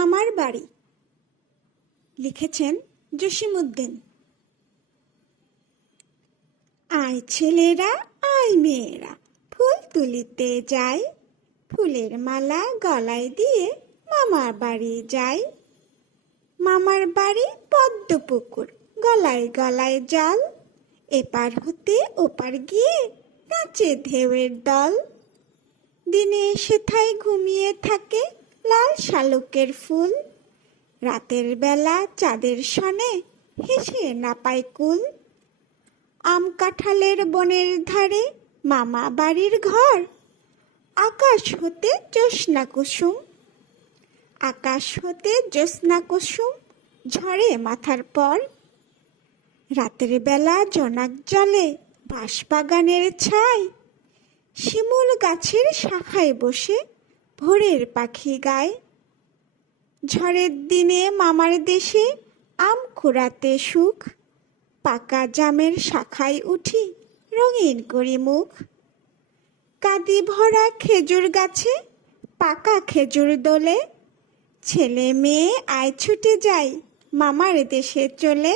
মামার বাড়ি। লিখেছেন জসিমউদ্দিন। আয় ছেলেরা, আয় মেয়েরা, ফুল তুলিতে যাই, ফুলের মালা গলায় দিয়ে মামার বাড়ি যাই। মামার বাড়ি পদ্মপুকুর, গলায় গলায় জল, এপার হতে ওপার গিয়ে নাচে ঢেউয়ের দল। দিনে সেথায় ঘুমিয়ে থাকে লাল শালুকের ফুল, রাতের বেলা চাঁদের সনে হেসে না পায় কুল। আম কাঁঠালের বনের ধারে মামা বাড়ির ঘর, আকাশ হতে জ্যোৎস্না কুসুম, আকাশ হতে জ্যোৎস্না কুসুম ঝরে মাথার পর। রাতের বেলা জোনাক জলে বাঁশবাগানের ছাই, শিমুল গাছের শাখায় বসে ভোরের পাখি গায়। ঝড়ের দিনে মামার দেশে আম কুড়াতে সুখ, পাকা জামের শাখায় উঠি রঙিন করি মুখ। কাঁদি ভরা খেজুর গাছে পাকা খেজুর দোলে, ছেলে মেয়ে আয় ছুটে যায় মামার দেশে চলে।